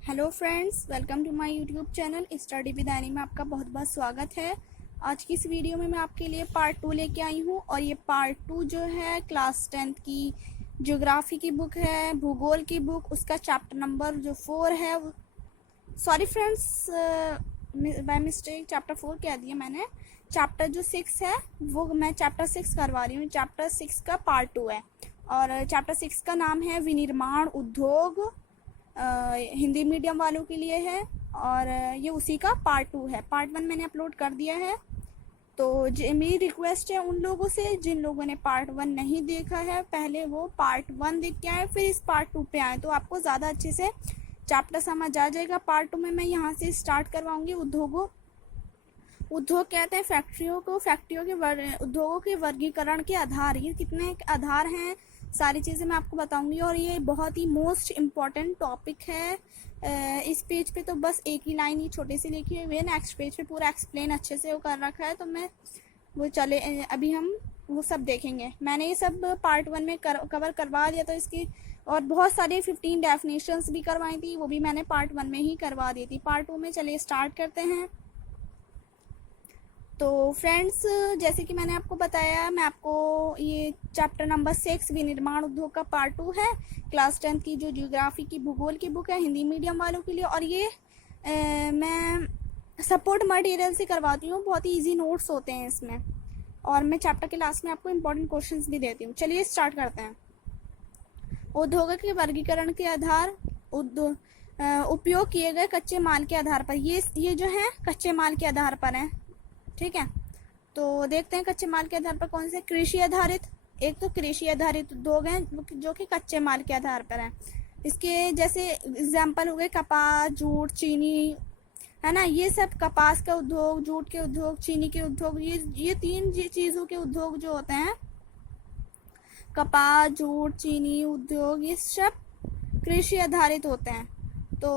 Hello friends, welcome to my YouTube channel study with Annie में आपका बहुत बहुत स्वागत है। आज की इस वीडियो में मैं आपके लिए पार्ट 2 लेके आई हूँ और ये पार्ट 2 जो है क्लास 10th की ज्योग्राफी की बुक है, भूगोल की बुक, उसका चैप्टर नंबर जो 4 है। Sorry friends, by mistake chapter 4 कह दिया मैंने। चैप्टर जो 6 है वो मैं चैप्टर 6 करवा रही हूँ। चैप्टर 6 का पार्ट 2 है और चैप्टर 6 का नाम है विनिर्माण उद्योग। हिंदी मीडियम वालों के लिए है और ये उसी का पार्ट 2 है। पार्ट 1 मैंने अपलोड कर दिया है, तो मेरी रिक्वेस्ट है उन लोगों से जिन लोगों ने पार्ट 1 नहीं देखा है, पहले वो पार्ट 1 देख के आए, फिर इस पार्ट 2 पे आए, तो आपको ज़्यादा अच्छे से चैप्टर समझ आ जाएगा। पार्ट 2 में मैं यहाँ से स्टार्ट करवाऊंगी उद्योगों। उद्योग कहते हैं फैक्ट्रियों को, फैक्ट्रियों के उद्योगों के वर्गीकरण के आधार, ये कितने आधार हैं, सारी चीज़ें मैं आपको बताऊंगी और ये बहुत ही मोस्ट इम्पॉर्टेंट टॉपिक है। इस पेज पे तो बस एक ही लाइन ही छोटे से लिखी हुई है, नेक्स्ट पेज पे पूरा एक्सप्लेन अच्छे से वो कर रखा है, तो मैं वो चले अभी हम वो सब देखेंगे। मैंने ये सब पार्ट 1 में कवर करवा दिया, तो इसकी और बहुत सारे 15 डेफिनेशंस भी करवाई थी, वो भी मैंने पार्ट 1 में ही करवा दी थी। पार्ट 2 में चलिए स्टार्ट करते हैं। तो फ्रेंड्स, जैसे कि मैंने आपको बताया, मैं आपको ये चैप्टर नंबर 6 विनिर्माण उद्योग का पार्ट 2 है, क्लास 10th की जो ज्योग्राफी की भूगोल की बुक है हिंदी मीडियम वालों के लिए, और ये मैं सपोर्ट मटेरियल से करवाती हूँ। बहुत ही इजी नोट्स होते हैं इसमें और मैं चैप्टर के लास्ट में आपको इम्पोर्टेंट क्वेश्चंस भी देती हूँ। चलिए स्टार्ट करते हैं। उद्योग के वर्गीकरण के आधार, उपयोग किए गए कच्चे माल के आधार पर, ये जो है कच्चे माल के आधार पर है, ठीक है। तो देखते हैं कच्चे माल के आधार पर कौन से। कृषि आधारित, एक तो कृषि आधारित उद्योग हैं जो कि कच्चे माल के आधार पर हैं। इसके जैसे एग्जाम्पल हो गए कपास, जूट, चीनी, है ना। ये सब कपास का उद्योग, जूट के उद्योग, चीनी के उद्योग, ये तीन चीजों के उद्योग जो होते हैं, कपास, जूट, चीनी उद्योग, ये सब कृषि आधारित होते हैं। तो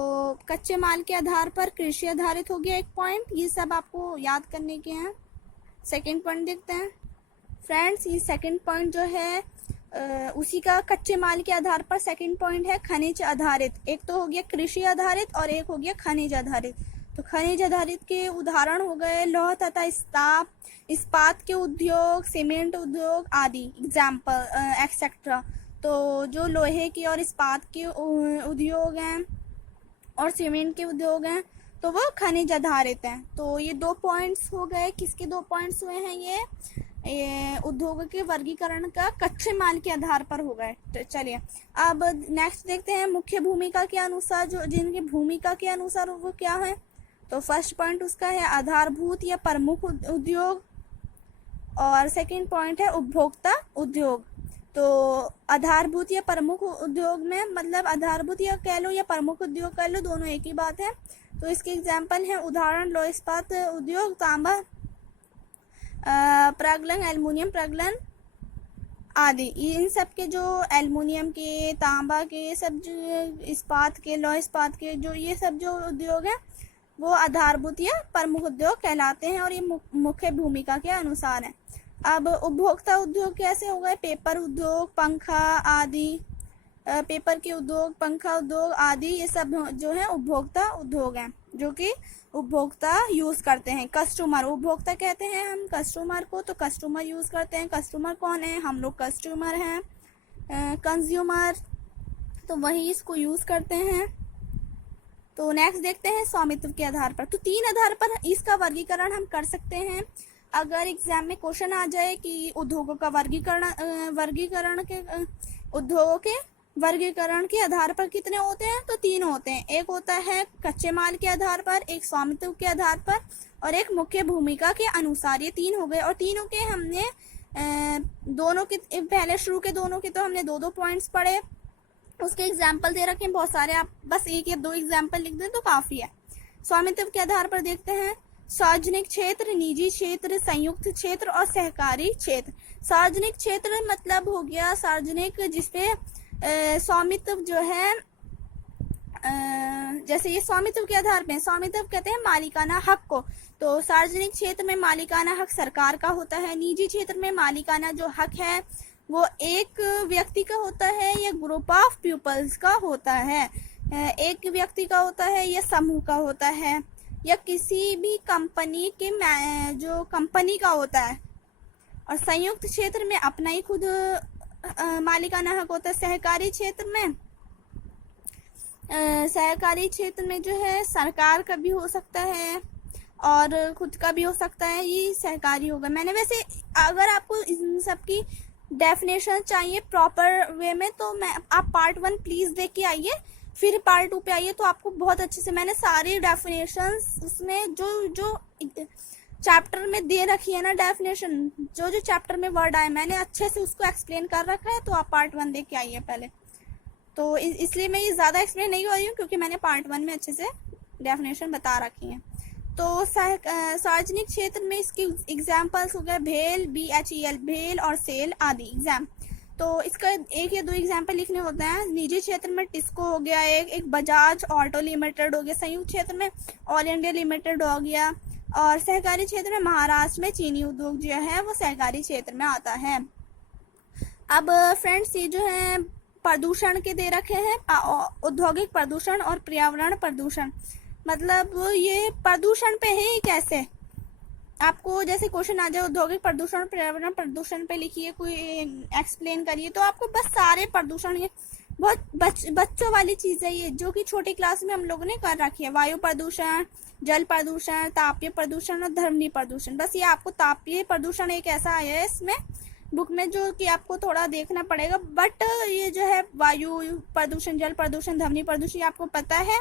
कच्चे माल के आधार पर कृषि आधारित हो गया एक पॉइंट, ये सब आपको याद करने के हैं। सेकंड पॉइंट देखते हैं फ्रेंड्स। ये सेकंड पॉइंट जो है उसी का कच्चे माल के आधार पर सेकंड पॉइंट है खनिज आधारित। एक तो हो गया कृषि आधारित और एक हो गया खनिज आधारित। तो खनिज आधारित के उदाहरण हो गए लौह तथा इस्पात के उद्योग, सीमेंट उद्योग आदि, एग्जाम्पल एक्सेट्रा। तो जो लोहे के और इस्पात के उद्योग हैं और सीमेंट के उद्योग हैं, तो वो खनिज आधारित हैं। तो ये 2 पॉइंट्स हो गए। किसके 2 पॉइंट्स हुए हैं? ये उद्योग के वर्गीकरण का कच्चे माल के आधार पर हो गए। तो चलिए अब नेक्स्ट देखते हैं मुख्य भूमिका के अनुसार, जो जिनकी भूमिका के अनुसार वो क्या है। तो फर्स्ट पॉइंट उसका है आधारभूत या प्रमुख उद्योग और सेकंड पॉइंट है उपभोक्ता उद्योग। तो आधारभूत या प्रमुख उद्योग में मतलब आधारभूत या कह लो या प्रमुख उद्योग कह लो, दोनों एक ही बात है। तो इसके एग्जाम्पल हैं उदाहरण लौह इस्पात उद्योग, तांबा प्रागलन, एल्युमिनियम प्रागलन आदि। इन सब के जो एल्युमिनियम के, तांबा के, सब जो इस्पात के, लौह इस्पात के, जो ये सब जो उद्योग हैं वो आधारभूत या प्रमुख उद्योग कहलाते हैं और ये मुख्य भूमिका के अनुसार है। अब उपभोक्ता उद्योग कैसे हो गए? पेपर उद्योग, पंखा आदि, पेपर के उद्योग, पंखा उद्योग आदि, ये सब जो है उपभोक्ता उद्योग हैं जो कि उपभोक्ता यूज करते हैं। कस्टमर, उपभोक्ता कहते हैं हम कस्टमर को, तो कस्टमर यूज करते हैं। कस्टमर कौन है? हम लोग कस्टमर हैं, कंज्यूमर, तो वही इसको यूज करते हैं। तो नेक्स्ट देखते हैं स्वामित्व के आधार पर। तो 3 आधार पर इसका वर्गीकरण हम कर सकते हैं। अगर एग्जाम में क्वेश्चन आ जाए कि उद्योगों का वर्गीकरण के उद्योगों के वर्गीकरण के आधार पर कितने होते हैं, तो 3 होते हैं। एक होता है कच्चे माल के आधार पर, एक स्वामित्व के आधार पर और एक मुख्य भूमिका के अनुसार। ये 3 हो गए और तीनों के हमने दोनों के पहले शुरू के दोनों के तो हमने 2-2 पॉइंट्स पढ़े, उसके एग्जाम्पल दे रखे हैं बहुत सारे, आप बस 1 या 2 एग्जाम्पल लिख दें तो काफी है। स्वामित्व के आधार पर देखते हैं सार्वजनिक क्षेत्र, निजी क्षेत्र, संयुक्त क्षेत्र और सहकारी क्षेत्र। सार्वजनिक क्षेत्र मतलब हो गया सार्वजनिक जिसपे स्वामित्व जो है, जैसे ये स्वामित्व के आधार पे, स्वामित्व कहते हैं मालिकाना हक को। तो सार्वजनिक क्षेत्र में मालिकाना हक सरकार का होता है। निजी क्षेत्र में मालिकाना जो हक है वो एक व्यक्ति का होता है या ग्रुप ऑफ पीपल्स का होता है। एक व्यक्ति का होता है या समूह का होता है, या किसी भी कंपनी के जो कंपनी का होता है। और संयुक्त क्षेत्र में अपना ही खुद मालिकाना हक होता है। सहकारी क्षेत्र में जो है सरकार का भी हो सकता है और खुद का भी हो सकता है, ये सहकारी होगा। मैंने वैसे अगर आपको इन सब की डेफिनेशन चाहिए प्रॉपर वे में तो आप पार्ट 1 प्लीज देख के आइए, फिर पार्ट 2 पे आइए, तो आपको बहुत अच्छे से मैंने सारी डेफिनेशंस उसमें जो चैप्टर में दे रखी है ना डेफिनेशन, जो चैप्टर में वर्ड आए मैंने अच्छे से उसको एक्सप्लेन कर रखा है। तो आप पार्ट 1 देख के आइए पहले। तो इसलिए मैं ये ज़्यादा एक्सप्लेन नहीं कर रही हूँ क्योंकि मैंने पार्ट 1 में अच्छे से डेफिनेशन बता रखी है। तो सार्वजनिक क्षेत्र में इसके एग्जाम्पल्स हो गए भेल, BHEL, भेल और सेल आदि एग्जाम। तो इसका 1 या 2 एग्जाम्पल लिखने होते हैं। निजी क्षेत्र में टिस्को हो गया, एक बजाज ऑटो लिमिटेड हो गया। संयुक्त क्षेत्र में ऑल इंडिया लिमिटेड हो गया। और सहकारी क्षेत्र में महाराष्ट्र में चीनी उद्योग जो है वो सहकारी क्षेत्र में आता है। अब फ्रेंड्स ये जो है प्रदूषण के दे रखे हैं, औद्योगिक प्रदूषण और पर्यावरण प्रदूषण। मतलब ये प्रदूषण पे है कैसे, आपको जैसे क्वेश्चन आ जाए औद्योगिक प्रदूषण और पर्यावरण प्रदूषण पे लिखिए, कोई एक्सप्लेन करिए, तो आपको बस सारे प्रदूषण, ये बहुत बच्चों वाली चीज़ है ये, जो कि छोटी क्लास में हम लोगों ने कर रखी है। वायु प्रदूषण, जल प्रदूषण, तापीय प्रदूषण और ध्वनि प्रदूषण। बस ये आपको तापीय प्रदूषण एक ऐसा आया है इसमें बुक में जो कि आपको थोड़ा देखना पड़ेगा, बट ये जो है वायु प्रदूषण, जल प्रदूषण, ध्वनि प्रदूषण आपको पता है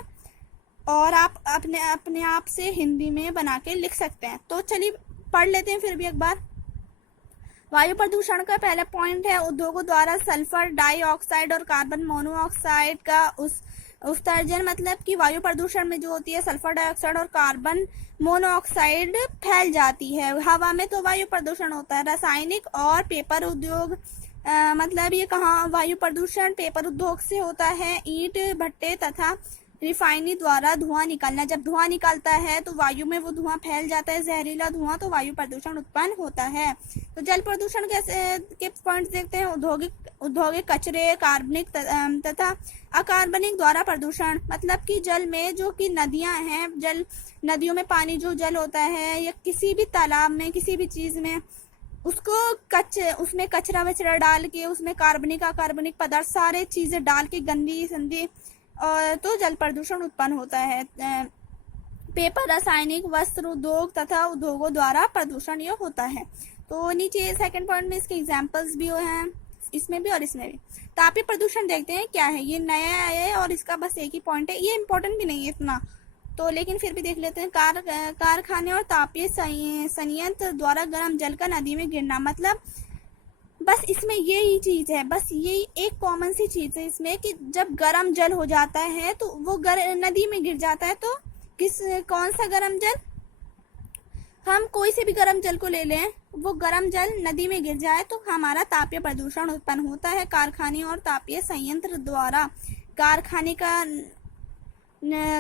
और आप अपने आप से हिंदी में बना के लिख सकते हैं। तो चलिए पढ़ लेते हैं फिर भी एक बार। वायु प्रदूषण का पहला पॉइंट है उद्योगों द्वारा सल्फर डाइऑक्साइड और कार्बन मोनोऑक्साइड का उत्सर्जन। मतलब कि वायु प्रदूषण में जो होती है सल्फर डाइऑक्साइड और कार्बन मोनोऑक्साइड फैल जाती है हवा में, तो वायु प्रदूषण होता है। रासायनिक और पेपर उद्योग, मतलब ये कहाँ वायु प्रदूषण पेपर उद्योग से होता है। ईंट भट्टे तथा रिफाइनरी द्वारा धुआं निकलना, जब धुआं निकलता है तो वायु में वो धुआं फैल जाता है, जहरीला धुआं, तो वायु प्रदूषण उत्पन्न होता है। तो जल प्रदूषण कैसे के पॉइंट्स देखते हैं। औद्योगिक कचरे, कार्बनिक तथा अकार्बनिक द्वारा प्रदूषण। मतलब कि जल में जो कि नदियां हैं, नदियों में पानी जो जल होता है या किसी भी तालाब में किसी भी चीज में उसको उसमें कचरा वचरा डाल के उसमें कार्बनिक अकार्बनिक पदार्थ सारे चीजें डाल के गंदी संदी और तो जल प्रदूषण उत्पन्न होता है। पेपर, रासायनिक, वस्त्र उद्योग तथा उद्योगों द्वारा प्रदूषण ये होता है। तो नीचे सेकंड पॉइंट में इसके एग्जांपल्स भी हैं, इसमें भी और इसमें भी। तापीय प्रदूषण देखते हैं क्या है, ये नया है और इसका बस एक ही पॉइंट है, ये इम्पोर्टेंट भी नहीं है इतना तो, लेकिन फिर भी देख लेते हैं। कारखाने और तापीय संयंत्र द्वारा गर्म जल का नदी में गिरना। मतलब बस इसमें यही चीज है, बस यही एक कॉमन सी चीज है इसमें कि जब गर्म जल हो जाता है तो वो नदी में गिर जाता है। तो कौन सा गर्म जल, हम कोई से भी गर्म जल को ले लें, वो गर्म जल नदी में गिर जाए तो हमारा तापीय प्रदूषण उत्पन्न होता है। कारखाने और तापीय संयंत्र द्वारा, कारखाने का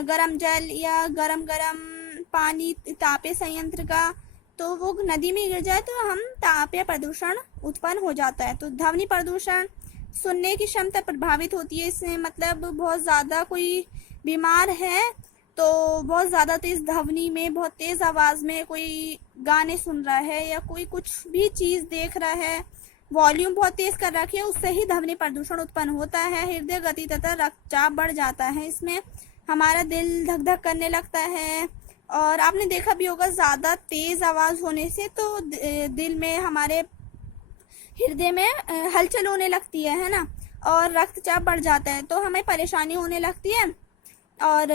गर्म जल या गरम पानी तापीय संयंत्र का, तो वो नदी में गिर जाए तो हम तापीय प्रदूषण उत्पन्न हो जाता है। तो ध्वनि प्रदूषण, सुनने की क्षमता प्रभावित होती है इससे। मतलब बहुत ज़्यादा कोई बीमार है तो बहुत ज़्यादा तेज़ ध्वनि में, बहुत तेज़ आवाज़ में कोई गाने सुन रहा है या कोई कुछ भी चीज़ देख रहा है, वॉल्यूम बहुत तेज़ कर रखी है, उससे ही ध्वनि प्रदूषण उत्पन्न होता है। हृदय गति तथा रक्तचाप बढ़ जाता है, इसमें हमारा दिल धक धक करने लगता है। और आपने देखा भी होगा ज़्यादा तेज़ आवाज़ होने से तो दिल में, हमारे हृदय में हलचल होने लगती है ना, और रक्तचाप बढ़ जाता है तो हमें परेशानी होने लगती है और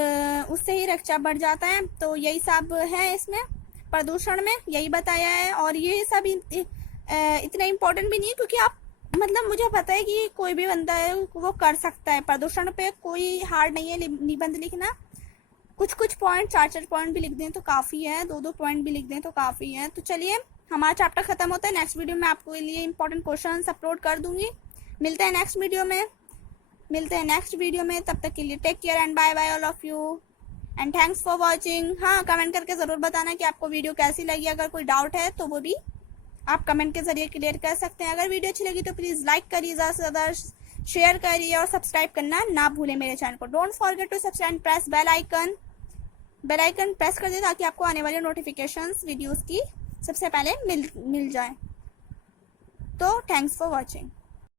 उससे ही रक्तचाप बढ़ जाता है। तो यही सब है इसमें प्रदूषण में, यही बताया है। और ये सब इतना इम्पोर्टेंट भी नहीं है क्योंकि आप, मतलब मुझे पता है कि कोई भी बंदा है वो कर सकता है, प्रदूषण पे कोई हार्ड नहीं है निबंध लिखना। कुछ पॉइंट, 4 पॉइंट भी लिख दें तो काफ़ी है, 2 पॉइंट भी लिख दें तो काफ़ी है। तो चलिए हमारा चैप्टर खत्म होता है, नेक्स्ट वीडियो में आपको लिए इंपॉर्टेंट क्वेश्चन अपलोड कर दूंगी। मिलते हैं नेक्स्ट वीडियो में, तब तक के लिए take care and bye bye all of you and thanks for watching. हाँ, कमेंट करके ज़रूर बताना कि आपको वीडियो कैसी लगी, अगर कोई डाउट है तो वो भी आप कमेंट के जरिए क्लियर कर सकते हैं। अगर वीडियो अच्छी लगी तो प्लीज़ लाइक करिए, ज़्यादा से ज़्यादा शेयर करिए और सब्सक्राइब करना ना भूलें मेरे चैनल को। Don't forget to subscribe, press bell icon press कर दे ताकि आपको आने वाली नोटिफिकेशंस वीडियोस की सबसे पहले मिल जाए। तो थैंक्स फॉर वॉचिंग।